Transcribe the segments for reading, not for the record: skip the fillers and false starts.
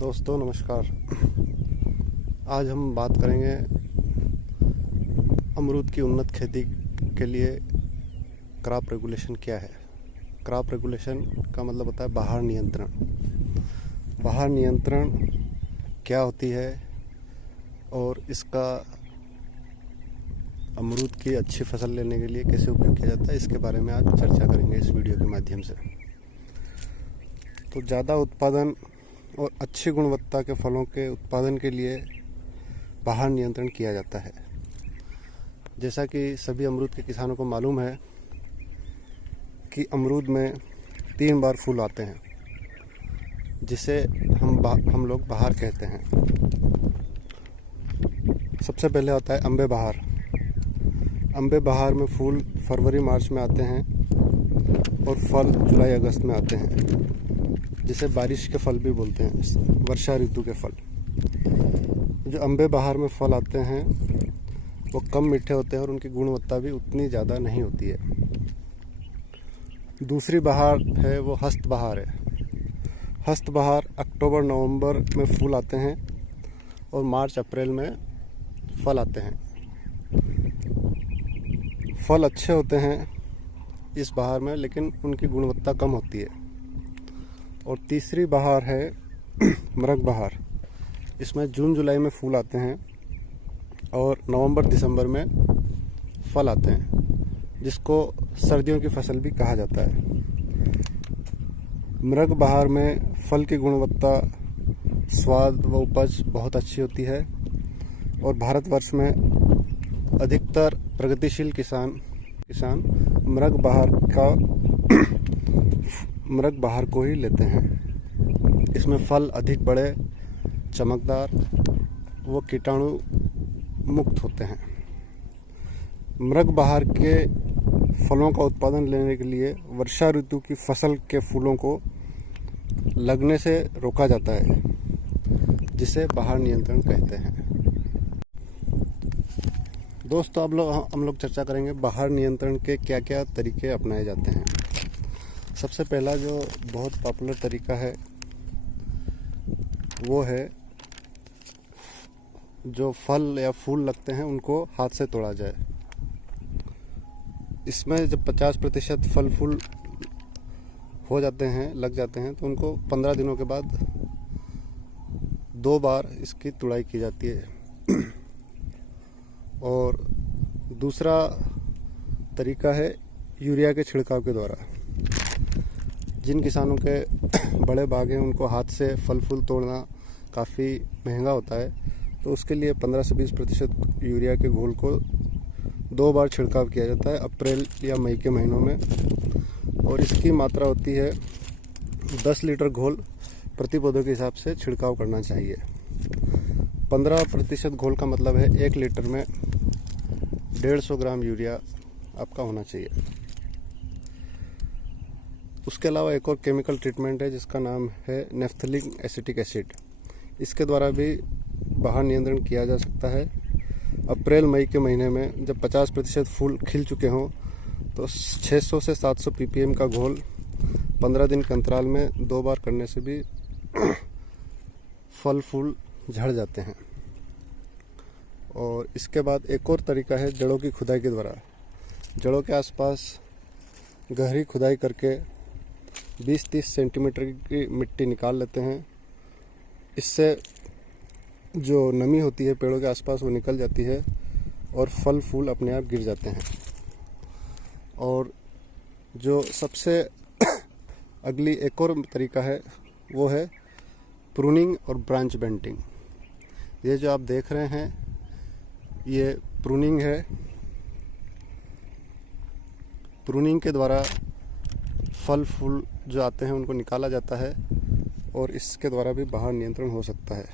दोस्तों नमस्कार। आज हम बात करेंगे अमरूद की उन्नत खेती के लिए क्रॉप रेगुलेशन क्या है। क्रॉप रेगुलेशन का मतलब होता है बाहर नियंत्रण। बाहर नियंत्रण क्या होती है और इसका अमरूद की अच्छी फसल लेने के लिए कैसे उपयोग किया जाता है, इसके बारे में आज चर्चा करेंगे इस वीडियो के माध्यम से। तो ज़्यादा उत्पादन और अच्छी गुणवत्ता के फलों के उत्पादन के लिए बाहर नियंत्रण किया जाता है। जैसा कि सभी अमरूद के किसानों को मालूम है कि अमरूद में 3 बार फूल आते हैं, जिसे हम लोग बहार कहते हैं। सबसे पहले आता है अम्बे बहार। अम्बे बहार में फूल फरवरी मार्च में आते हैं और फल जुलाई अगस्त में आते हैं, जिसे बारिश के फल भी बोलते हैं, वर्षा ऋतु के फल। जो अम्बे बहार में फल आते हैं वो कम मीठे होते हैं और उनकी गुणवत्ता भी उतनी ज़्यादा नहीं होती है। दूसरी बहार है वो हस्त बहार है। हस्त बहार अक्टूबर नवंबर में फूल आते हैं और मार्च अप्रैल में फल आते हैं। फल अच्छे होते हैं इस बहार में, लेकिन उनकी गुणवत्ता कम होती है। और तीसरी बहार है मृग बहार। इसमें जून जुलाई में फूल आते हैं और नवंबर दिसंबर में फल आते हैं, जिसको सर्दियों की फसल भी कहा जाता है। मृग बहार में फल की गुणवत्ता, स्वाद व उपज बहुत अच्छी होती है और भारतवर्ष में अधिकतर प्रगतिशील किसान मृग बहार को ही लेते हैं। इसमें फल अधिक बड़े, चमकदार व कीटाणु मुक्त होते हैं। मृग बहार के फलों का उत्पादन लेने के लिए वर्षा ऋतु की फसल के फूलों को लगने से रोका जाता है, जिसे बाहर नियंत्रण कहते हैं। दोस्तों हम लोग चर्चा करेंगे बाहर नियंत्रण के क्या क्या तरीके अपनाए जाते हैं। सबसे पहला जो बहुत पॉपुलर तरीका है वो है जो फल या फूल लगते हैं उनको हाथ से तोड़ा जाए। इसमें जब 50% फल फूल हो जाते हैं, लग जाते हैं, तो उनको 15 दिनों के बाद 2 बार इसकी तुड़ाई की जाती है। और दूसरा तरीका है यूरिया के छिड़काव के द्वारा। जिन किसानों के बड़े बाग हैं उनको हाथ से फल फूल तोड़ना काफ़ी महंगा होता है, तो उसके लिए 15 से 20% यूरिया के घोल को 2 बार छिड़काव किया जाता है, अप्रैल या मई के महीनों में। और इसकी मात्रा होती है 10 लीटर घोल प्रति पौधे के हिसाब से छिड़काव करना चाहिए। 15% घोल का मतलब है 1 लीटर में 150 ग्राम यूरिया आपका होना चाहिए। उसके अलावा एक और केमिकल ट्रीटमेंट है जिसका नाम है नेफ्थलिक एसिटिक एसिड। इसके द्वारा भी बाहर नियंत्रण किया जा सकता है। अप्रैल मई के महीने में जब 50% फूल खिल चुके हों तो 600 से 700 ppm का घोल 15 दिन के अंतराल में 2 बार करने से भी फल फूल झड़ जाते हैं। और इसके बाद एक और तरीका है जड़ों की खुदाई के द्वारा। जड़ों के आसपास गहरी खुदाई करके 20-30 सेंटीमीटर की मिट्टी निकाल लेते हैं। इससे जो नमी होती है पेड़ों के आसपास वो निकल जाती है और फल फूल अपने आप गिर जाते हैं। और जो सबसे अगली एक और तरीका है वो है प्रूनिंग और ब्रांच बेंटिंग। ये जो आप देख रहे हैं ये प्रूनिंग है। प्रूनिंग के द्वारा फल फूल जो आते हैं उनको निकाला जाता है और इसके द्वारा भी बाहर नियंत्रण हो सकता है।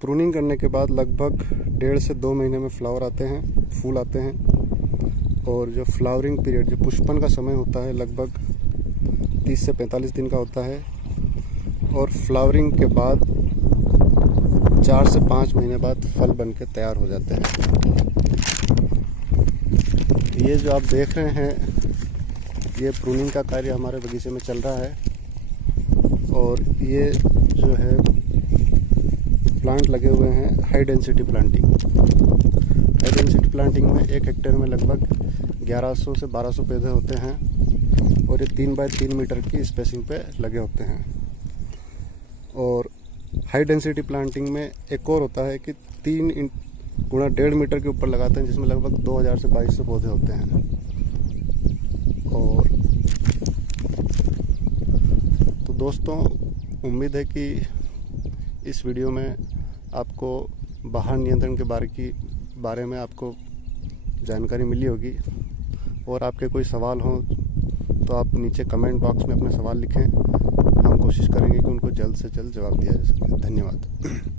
प्रूनिंग करने के बाद लगभग 1.5 से 2 महीने में फ्लावर आते हैं, फूल आते हैं। और जो फ्लावरिंग पीरियड, जो पुष्पन का समय होता है, लगभग 30 से 45 दिन का होता है। और फ्लावरिंग के बाद 4 से 5 महीने बाद फल बन के तैयार हो जाते हैं। ये जो आप देख रहे हैं ये प्रूनिंग का कार्य हमारे बगीचे में चल रहा है और ये जो है प्लांट लगे हुए हैं high density planting. High density planting में 1 हेक्टेयर में लगभग 1100 से 1200 पौधे होते हैं और ये 3 बाय 3 मीटर की स्पेसिंग पे लगे होते हैं। और हाई डेंसिटी प्लांटिंग में एक और होता है कि 3 गुणा 1.5 मीटर के ऊपर लगाते हैं, जिसमें लगभग 2000 से 2200 पौधे होते हैं। और तो दोस्तों, उम्मीद है कि इस वीडियो में आपको बाहर नियंत्रण के बारे में आपको जानकारी मिली होगी। और आपके कोई सवाल हों तो आप नीचे कमेंट बॉक्स में अपने सवाल लिखें। हम कोशिश करेंगे कि उनको जल्द से जल्द जवाब दिया जा सके। धन्यवाद।